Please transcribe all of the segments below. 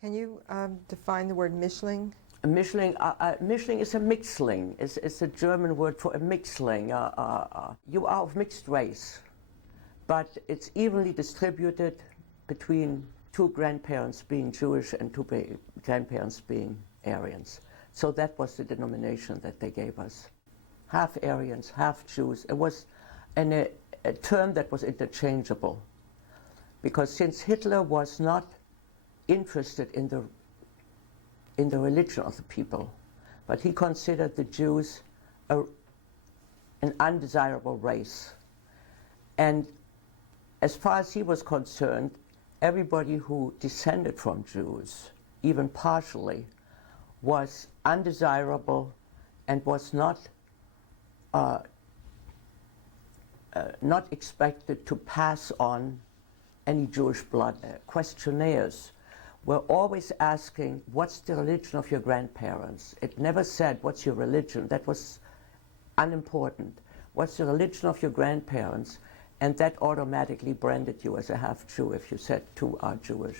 Can you define the word Mischling? Mischling is a mixling. It's a German word for a mixling. You are of mixed race, but it's evenly distributed between two grandparents being Jewish and two grandparents being Aryans. So that was the denomination that they gave us. Half Aryans, half Jews. It was a term that was interchangeable, because since Hitler was not interested in the religion of the people, but he considered the Jews an undesirable race. And as far as he was concerned, everybody who descended from Jews, even partially, was undesirable and was not expected to pass on any Jewish blood. Questionnaires were always asking, what's the religion of your grandparents? It never said, what's your religion? That was unimportant. What's the religion of your grandparents? And that automatically branded you as a half-Jew if you said two are Jewish.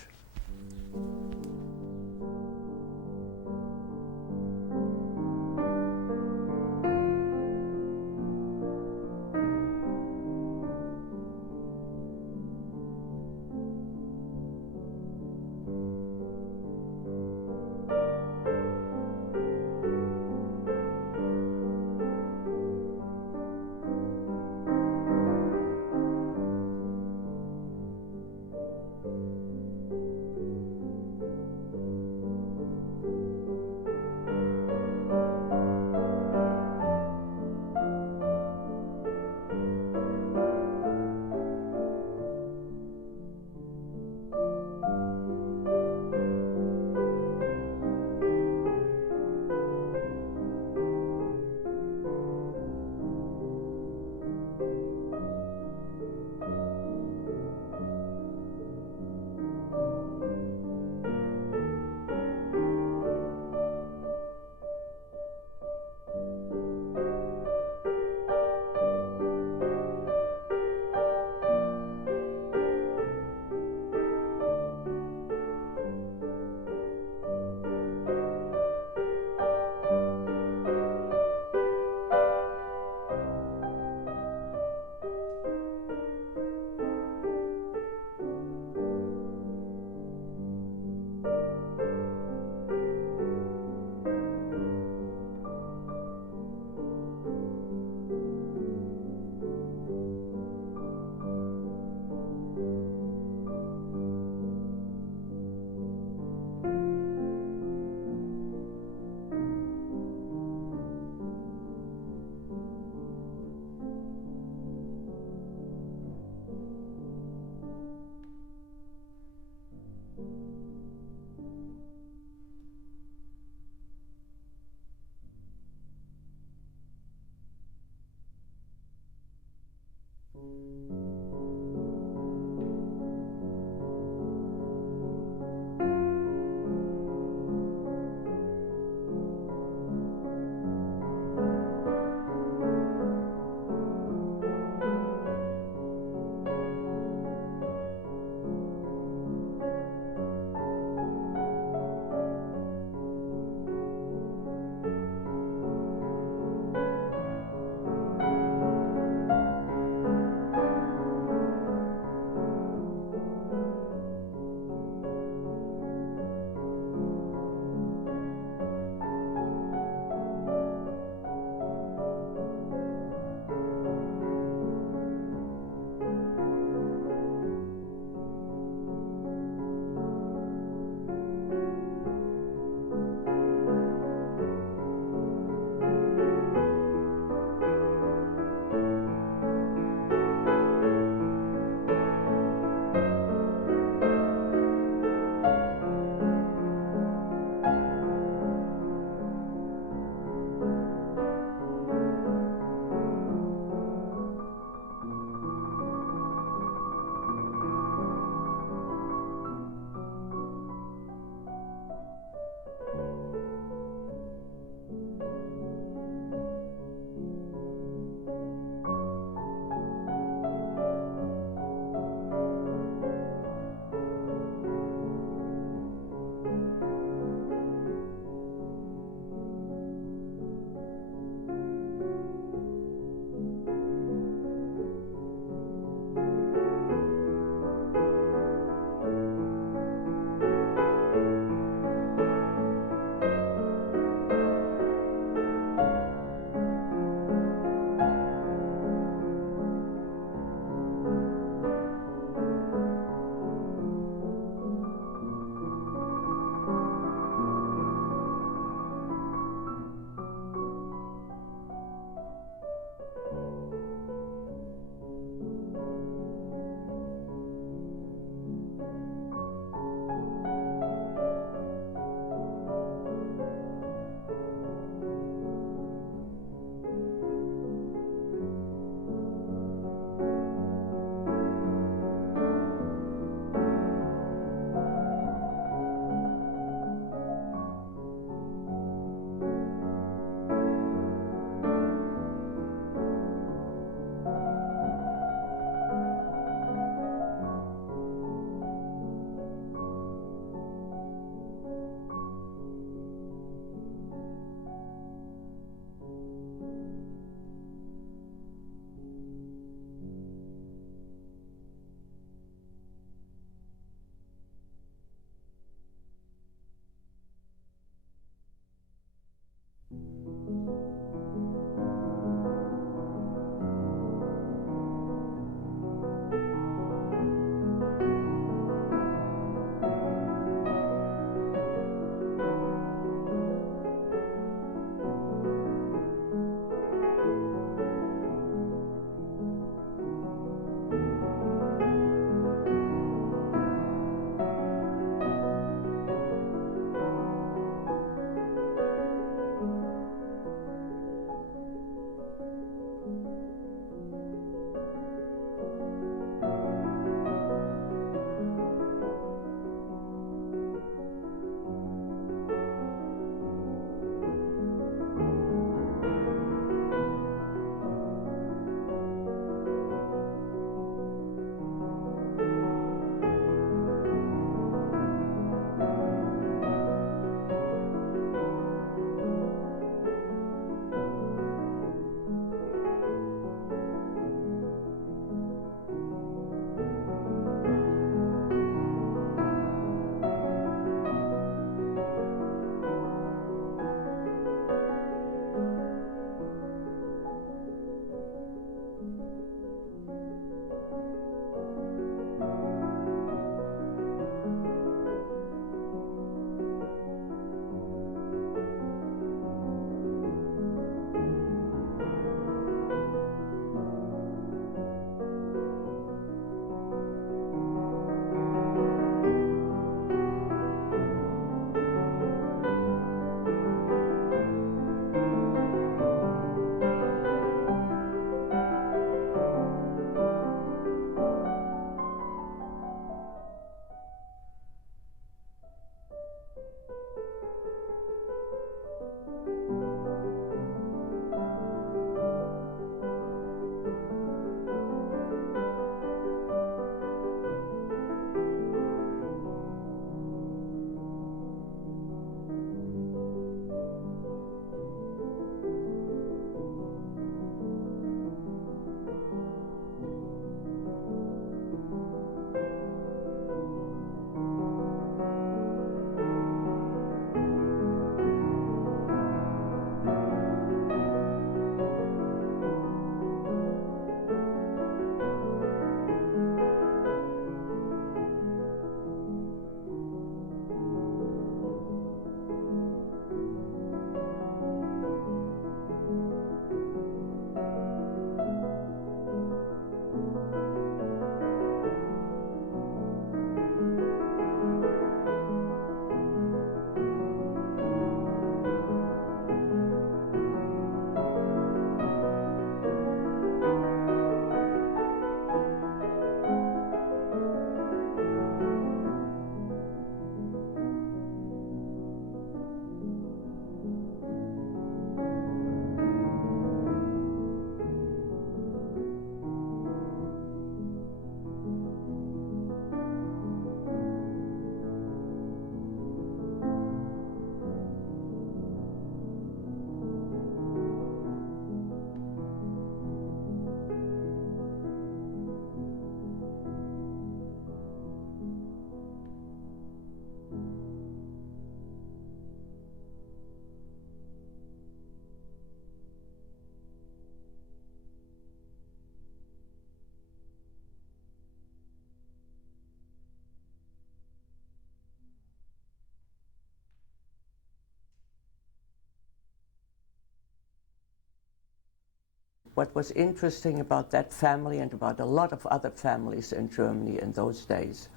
what was interesting about that family and about a lot of other families in Germany in those days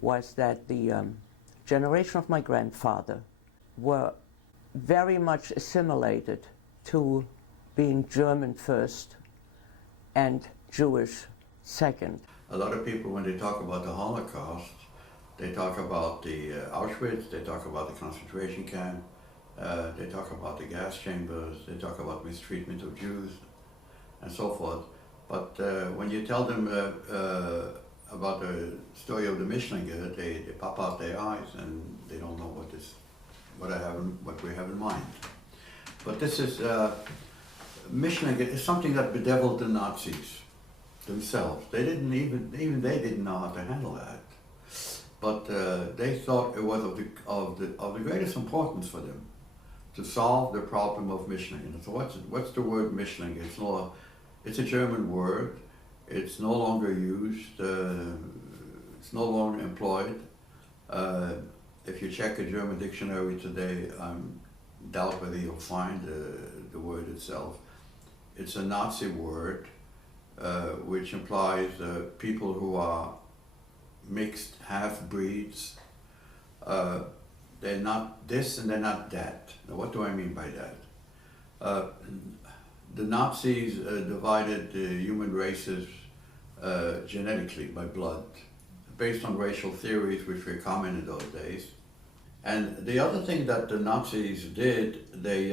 was that the generation of my grandfather were very much assimilated to being German first and Jewish second. A lot of people, when they talk about the Holocaust, they talk about the Auschwitz, they talk about the concentration camp, they talk about the gas chambers, they talk about mistreatment of Jews, and so forth. But when you tell them about the story of the Mischlinge, they pop out their eyes and they don't know what we have in mind. But this is Mischlinge is something that bedeviled the Nazis themselves. They didn't even they didn't know how to handle that. But they thought it was of the greatest importance for them to solve the problem of Mischlinge. So what's the word Mischlinge? It's a German word. It's no longer used. It's no longer employed. If you check a German dictionary today, I doubt whether you'll find the word itself. It's a Nazi word, which implies people who are mixed half-breeds. They're not this and they're not that. Now, what do I mean by that? The Nazis divided the human races genetically by blood, based on racial theories which were common in those days. And the other thing that the Nazis did, they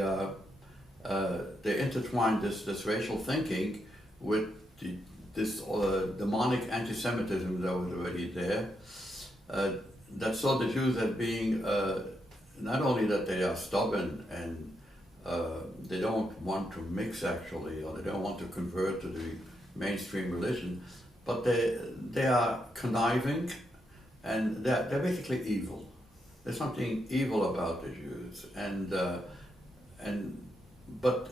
intertwined this racial thinking with this demonic anti-Semitism that was already there, that saw the Jews as being not only that they are stubborn and they don't want to mix actually, or they don't want to convert to the mainstream religion, but they are conniving and they're basically evil. There's something evil about the Jews, but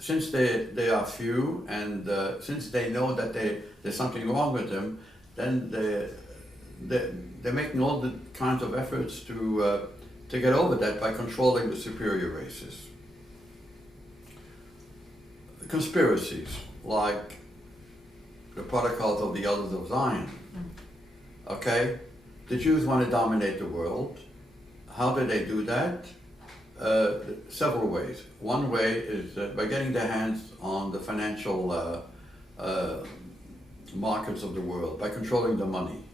since they are few and since they know that there's something wrong with them, then they're making all the kinds of efforts to get over that by controlling the superior races. Conspiracies like the Protocols of the Elders of Zion. Okay, the Jews want to dominate the world. How do they do that? Several ways. One way is by getting their hands on the financial markets of the world, by controlling the money.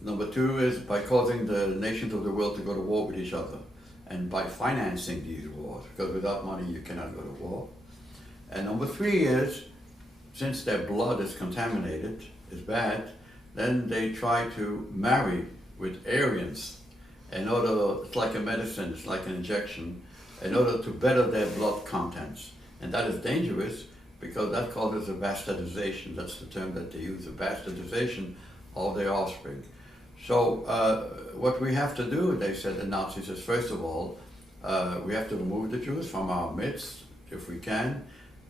Number two is by causing the nations of the world to go to war with each other, and by financing these wars, because without money you cannot go to war. And number three is, since their blood is contaminated, is bad, then they try to marry with Aryans in order, it's like a medicine, it's like an injection, in order to better their blood contents. And that is dangerous because that causes a bastardization. That's the term that they use, a bastardization of their offspring. So what we have to do, they said, the Nazis, is first of all, we have to remove the Jews from our midst, if we can,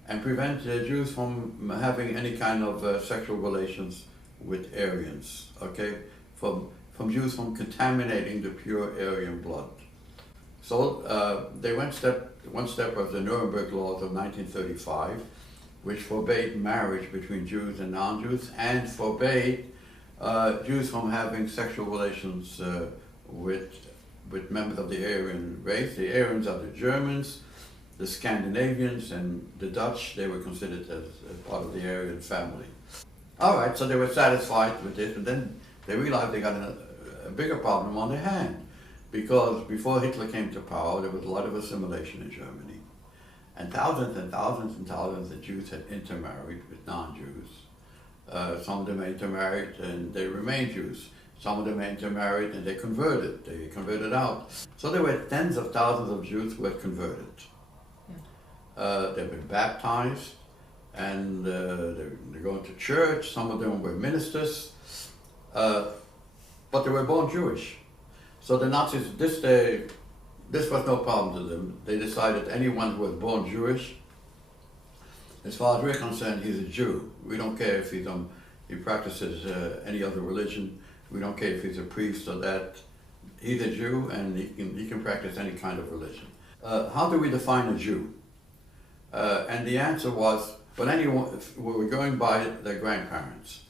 and prevent the Jews from having any kind of sexual relations with Aryans, okay? From Jews from contaminating the pure Aryan blood. So they went one step was the Nuremberg Laws of 1935, which forbade marriage between Jews and non-Jews and forbade Jews from having sexual relations with members of the Aryan race. The Aryans are the Germans, the Scandinavians, and the Dutch. They were considered as part of the Aryan family. All right, so they were satisfied with this, and then they realized they got a bigger problem on their hand, because before Hitler came to power, there was a lot of assimilation in Germany, and thousands and thousands and thousands of Jews had intermarried with non-Jews. Some of them intermarried and they remained Jews. Some of them intermarried and they converted out. So there were tens of thousands of Jews who had converted. They've been baptized, and they're going to church. Some of them were ministers, but they were born Jewish. So the Nazis, this was no problem to them. They decided anyone who was born Jewish, as far as we're concerned, he's a Jew. We don't care if he practices any other religion. We don't care if he's a priest or that. He's a Jew, and he can practice any kind of religion. How do we define a Jew? And the answer was, well, anyone, we were going by their grandparents.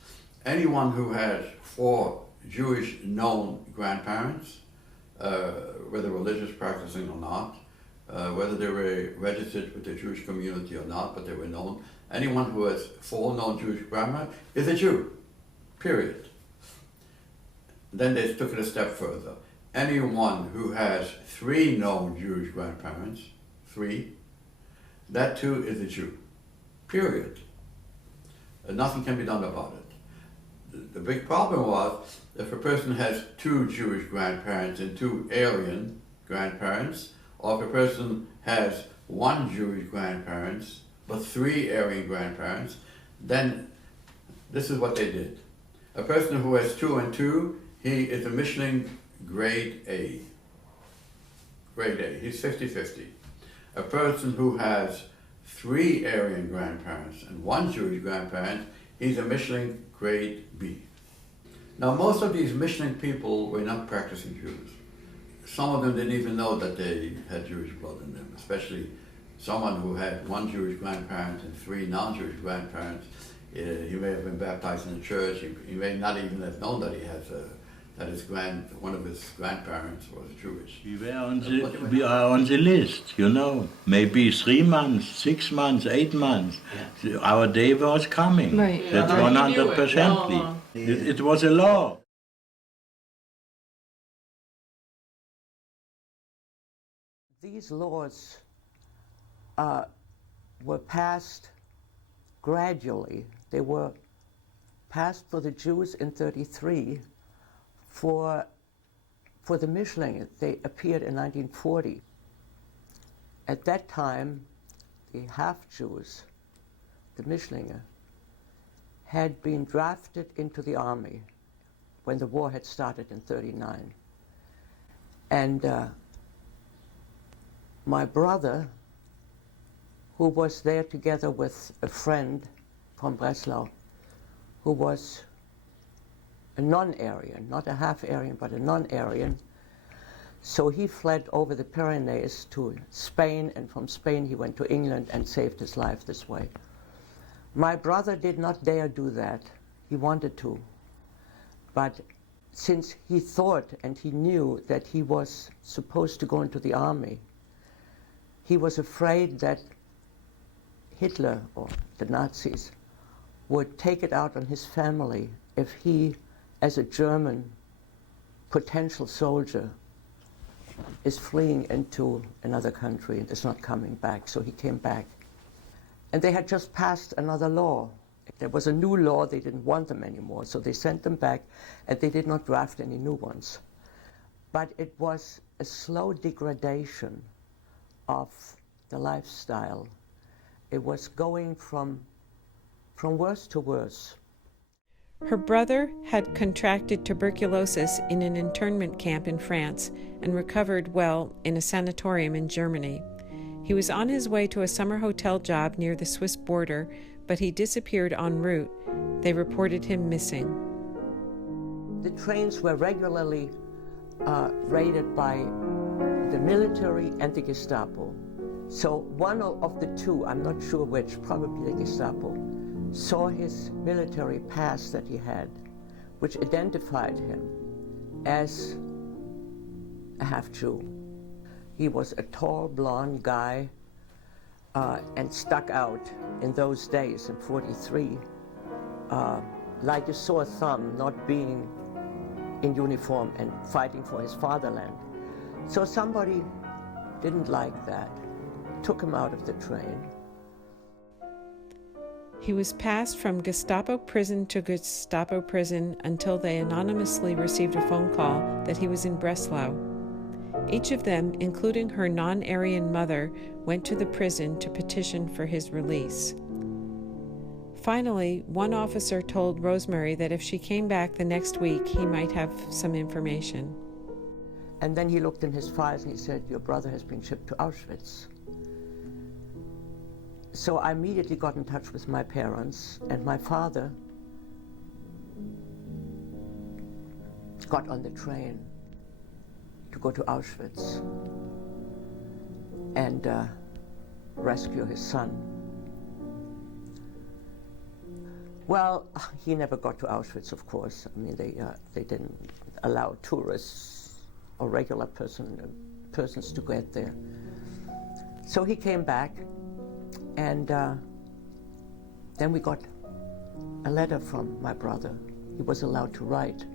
Anyone who had 4 Jewish known grandparents, whether religious practicing or not, whether they were registered with the Jewish community or not, but they were known. Anyone who has 4 known Jewish grandparents is a Jew, period. Then they took it a step further. Anyone who has 3 known Jewish grandparents, 3, that too is a Jew, period. Nothing can be done about it. The big problem was if a person has 2 Jewish grandparents and 2 Aryan grandparents, or if a person has 1 Jewish grandparents but 3 Aryan grandparents, then this is what they did. A person who has 2 and 2, he is a Michelin grade A. Grade A, he's 50-50. A person who has 3 Aryan grandparents and 1 Jewish grandparent, he's a Michelin grade B. Now most of these Michelin people were not practicing Jews. Some of them didn't even know that they had Jewish blood in them, especially someone who had 1 Jewish grandparent and 3 non-Jewish grandparents. He may have been baptized in the church. He may not even have known that he has that one of his grandparents was Jewish. We are on the list, you know. Maybe 3 months, 6 months, 8 months. Our day was coming. Right. That's Yeah. 100%. It was a law. These laws were passed gradually. They were passed for the Jews in 1933. For the Michelin, they appeared in 1940. At that time, the half-Jews, the Michelinger, had been drafted into the army when the war had started in 1939. And my brother, who was there together with a friend from Breslau, who was a non-Aryan, not a half-Aryan, but a non-Aryan. So he fled over the Pyrenees to Spain, and from Spain he went to England and saved his life this way. My brother did not dare do that. He wanted to. But since he thought and he knew that he was supposed to go into the army, he was afraid that Hitler or the Nazis would take it out on his family if he, as a German potential soldier, is fleeing into another country and is not coming back. So he came back. And they had just passed another law. There was a new law, they didn't want them anymore, so they sent them back, and they did not draft any new ones. But it was a slow degradation of the lifestyle. It was going from worse to worse. Her brother had contracted tuberculosis in an internment camp in France and recovered well in a sanatorium in Germany. He was on his way to a summer hotel job near the Swiss border, but he disappeared en route. They reported him missing. The trains were regularly raided by the military and the Gestapo. So one of the two, I'm not sure which, probably the Gestapo, saw his military pass that he had, which identified him as a half-Jew. He was a tall, blonde guy and stuck out in those days in 1943, like a sore thumb, not being in uniform and fighting for his fatherland. So somebody didn't like that, took him out of the train. He was passed from Gestapo prison to Gestapo prison until they anonymously received a phone call that he was in Breslau. Each of them, including her non-Aryan mother, went to the prison to petition for his release. Finally, one officer told Rosemary that if she came back the next week, he might have some information. And then he looked in his files and he said, "Your brother has been shipped to Auschwitz." So I immediately got in touch with my parents, and my father got on the train to go to Auschwitz. And rescue his son. Well, he never got to Auschwitz, of course. I mean, they didn't allow tourists or regular persons to get there. So he came back, and then we got a letter from my brother. He was allowed to write.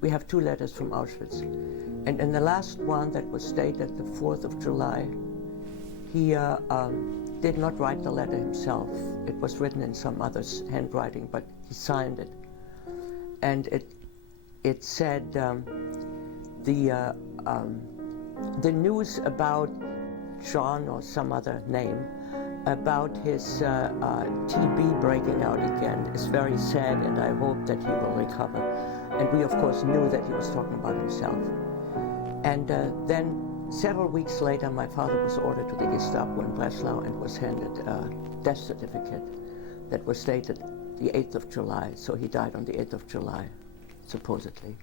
We have 2 letters from Auschwitz. And in the last one that was dated the 4th of July, he did not write the letter himself. It was written in some other's handwriting, but he signed it. And it said, the news about John, or some other name, about his TB breaking out again is very sad, and I hope that he will recover. And we, of course, knew that he was talking about himself. And then several weeks later, my father was ordered to the Gestapo in Breslau and was handed a death certificate that was dated the 8th of July. So he died on the 8th of July, supposedly.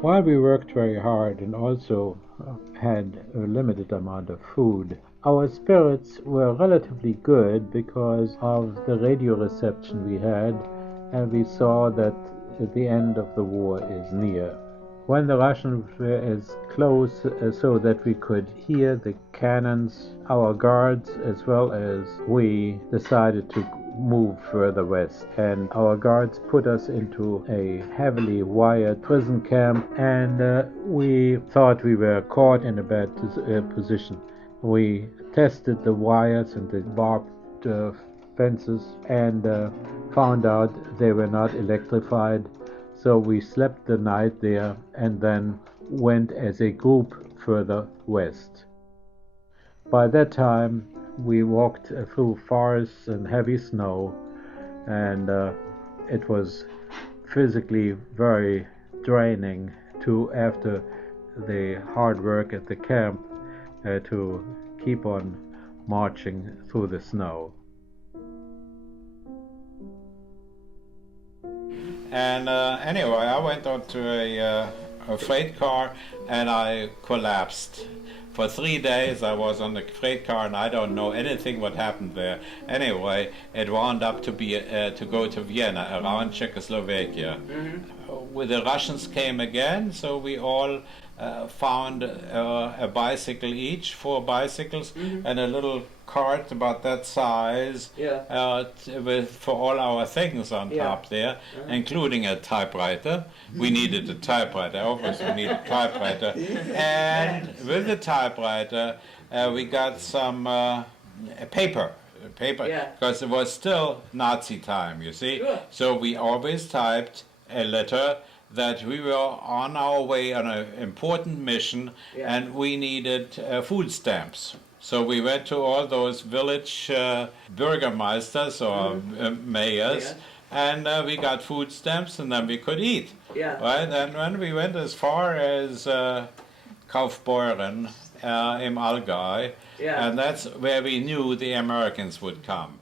While we worked very hard and also had a limited amount of food, our spirits were relatively good because of the radio reception we had, and we saw that the end of the war is near. When the Russians were as close so that we could hear the cannons, our guards as well as we decided to move further west, and our guards put us into a heavily wired prison camp, and we thought we were caught in a bad position. We tested the wires and the barbed fences and found out they were not electrified, so we slept the night there and then went as a group further west. By that time we walked through forests and heavy snow, and it was physically very draining after the hard work at the camp to keep on marching through the snow. And anyway, I went onto a freight car and I collapsed. For 3 days I was on the freight car and I don't know anything what happened there. Anyway, it wound up to be to go to Vienna, around Czechoslovakia. When the Russians came again, so we all found a bicycle each, 4 bicycles, and a little cart about that size, for all our things on top there, including a typewriter. We needed a typewriter, obviously we needed a typewriter. And with the typewriter, we got some paper, because it was still Nazi time, you see. So we always typed a letter that we were on our way on an important mission, and we needed food stamps. So we went to all those village burgermeisters or mayors, and we got food stamps, and then we could eat. Right? And when we went as far as Kaufbeuren im Allgäu, and that's where we knew the Americans would come.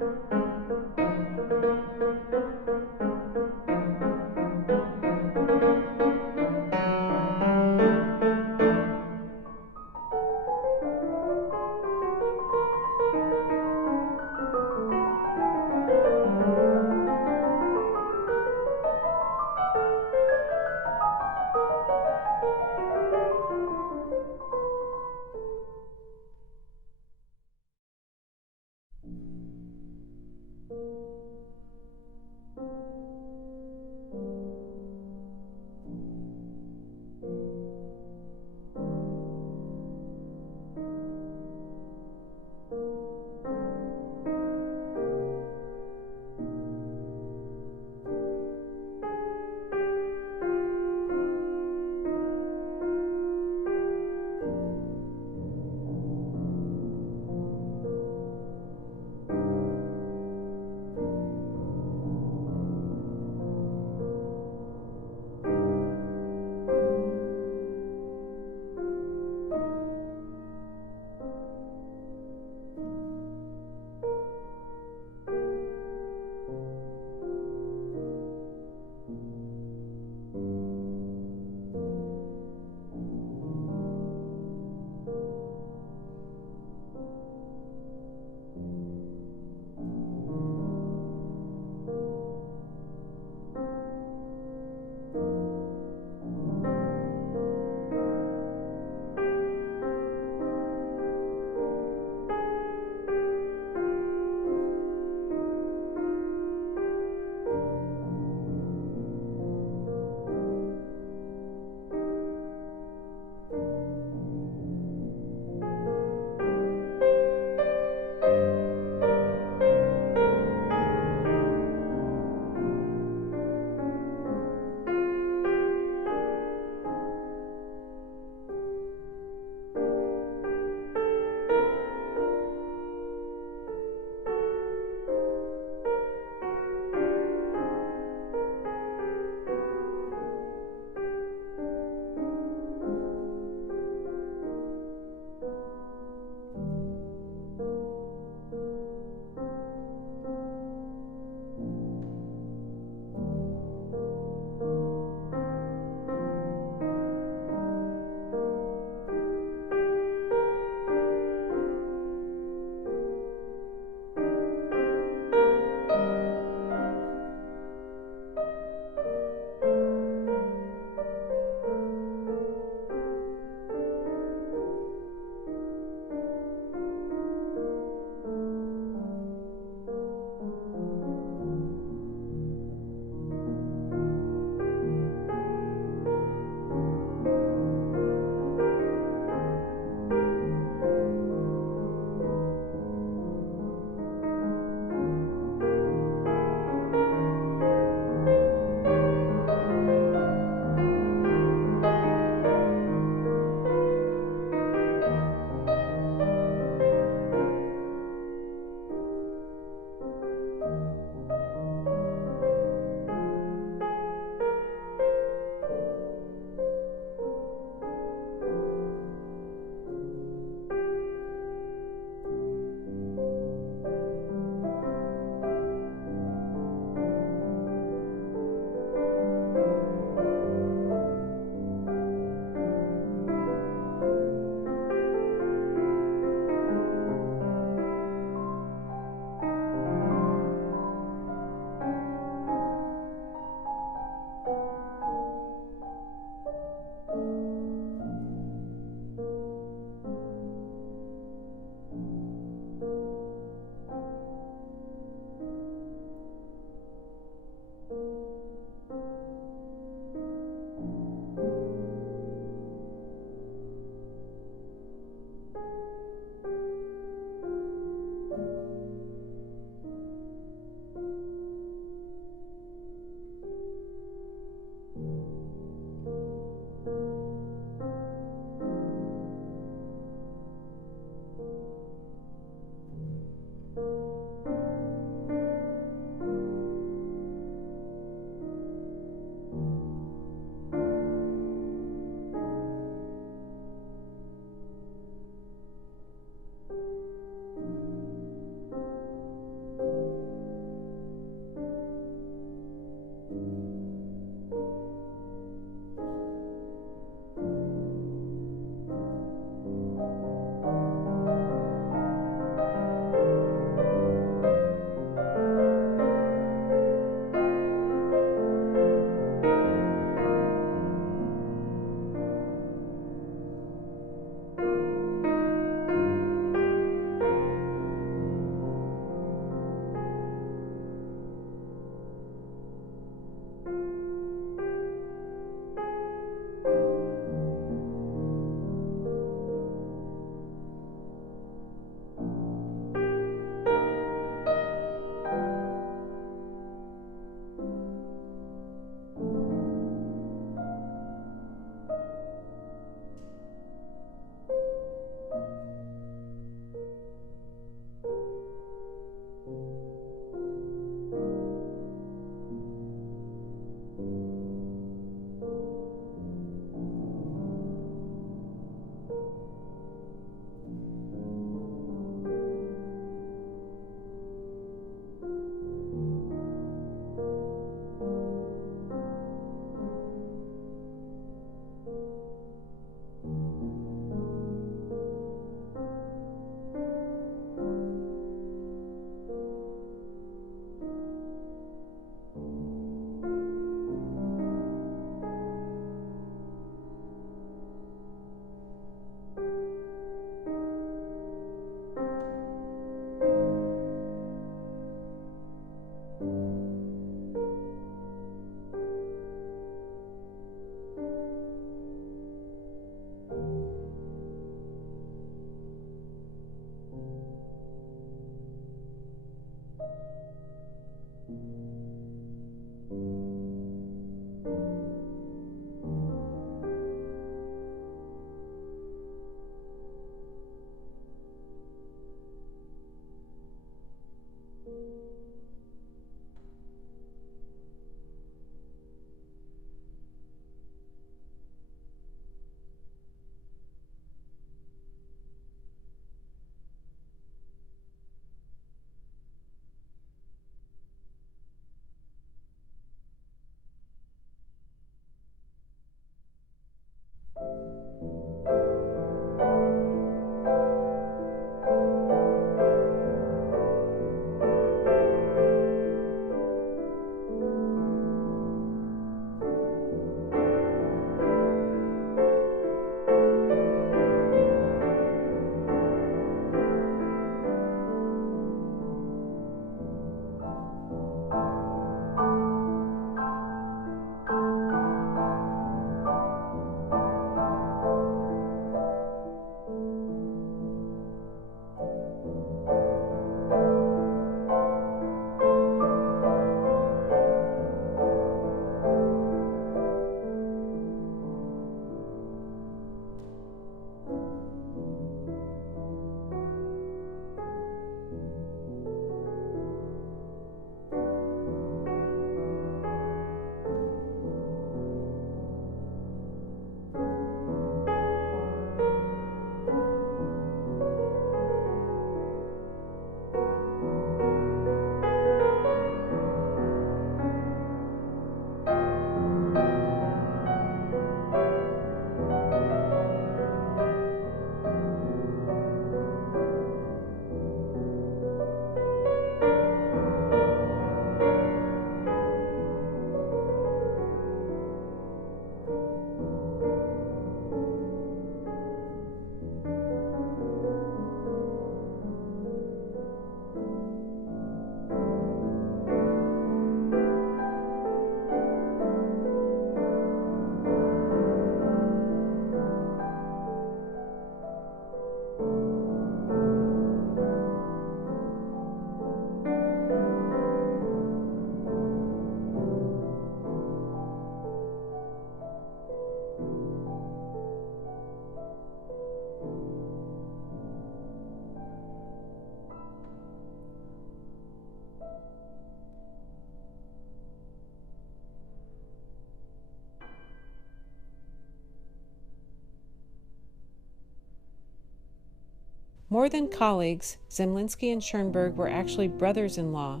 More than colleagues, Zemlinsky and Schoenberg were actually brothers-in-law.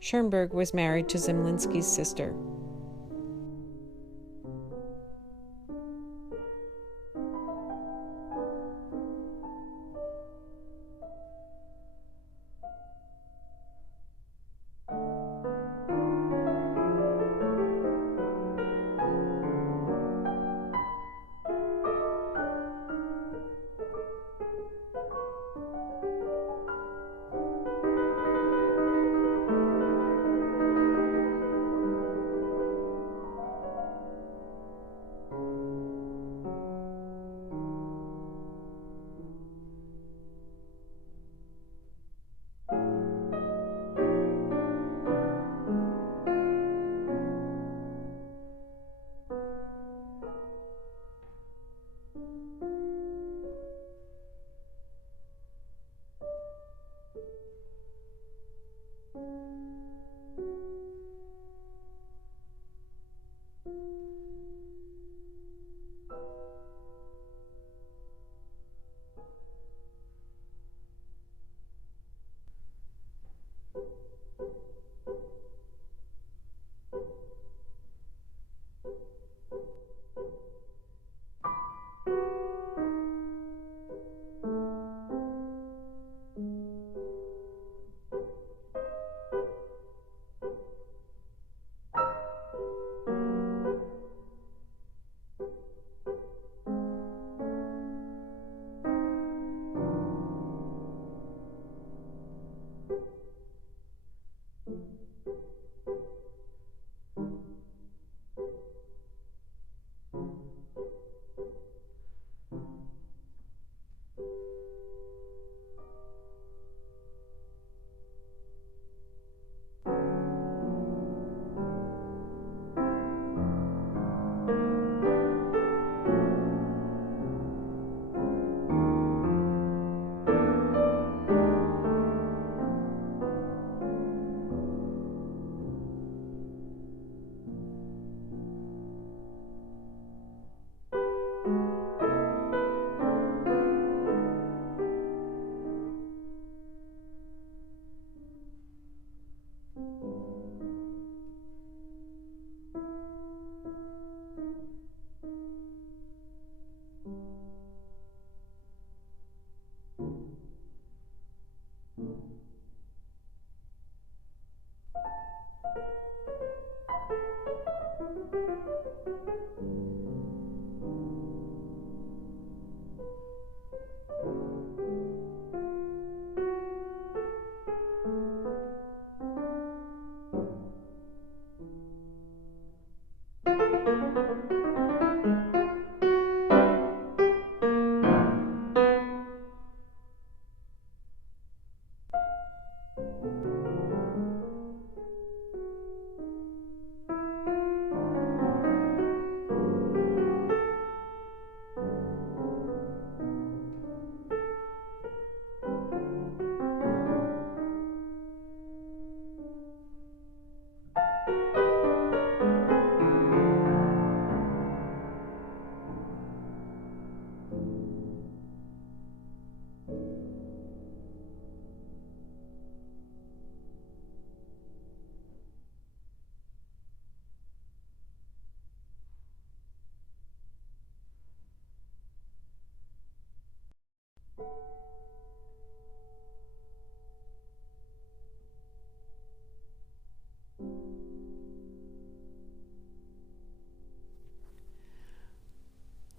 Schoenberg was married to Zemlinsky's sister.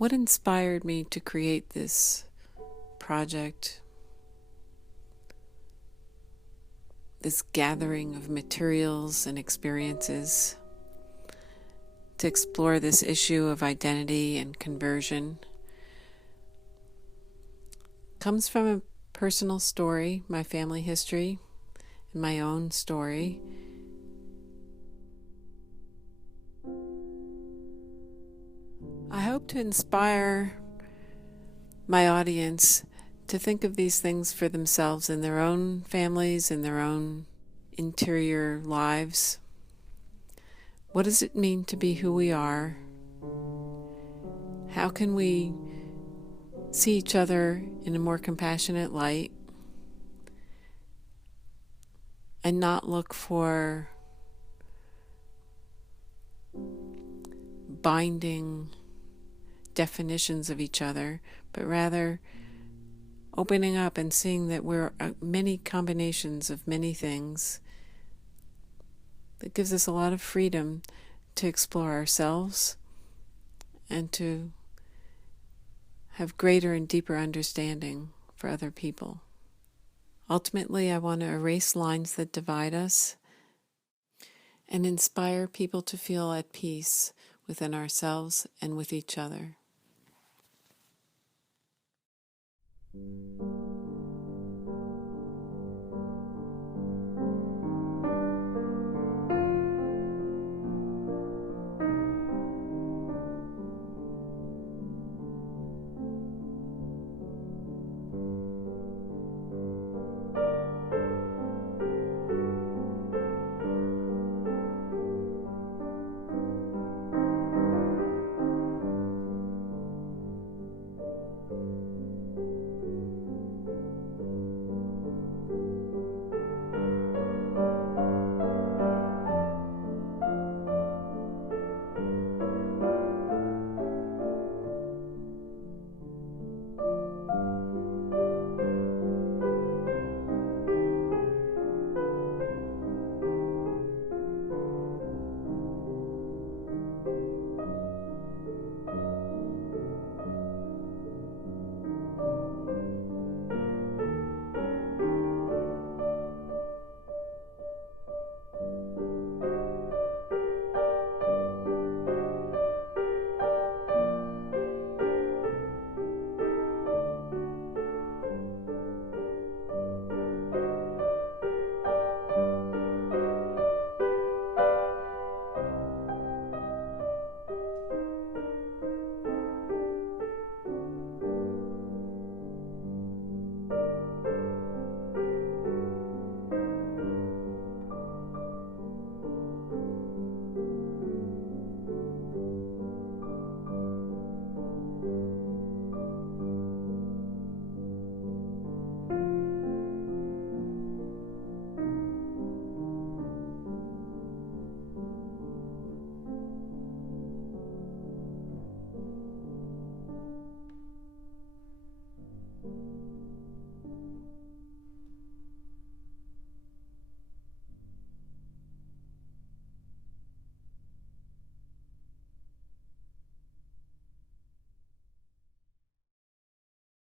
What inspired me to create this project, this gathering of materials and experiences to explore this issue of identity and conversion, comes from a personal story, my family history, and my own story. I hope to inspire my audience to think of these things for themselves in their own families, in their own interior lives. What does it mean to be who we are? How can we see each other in a more compassionate light and not look for binding definitions of each other, but rather opening up and seeing that we're many combinations of many things. That gives us a lot of freedom to explore ourselves and to have greater and deeper understanding for other people. Ultimately, I want to erase lines that divide us and inspire people to feel at peace within ourselves and with each other.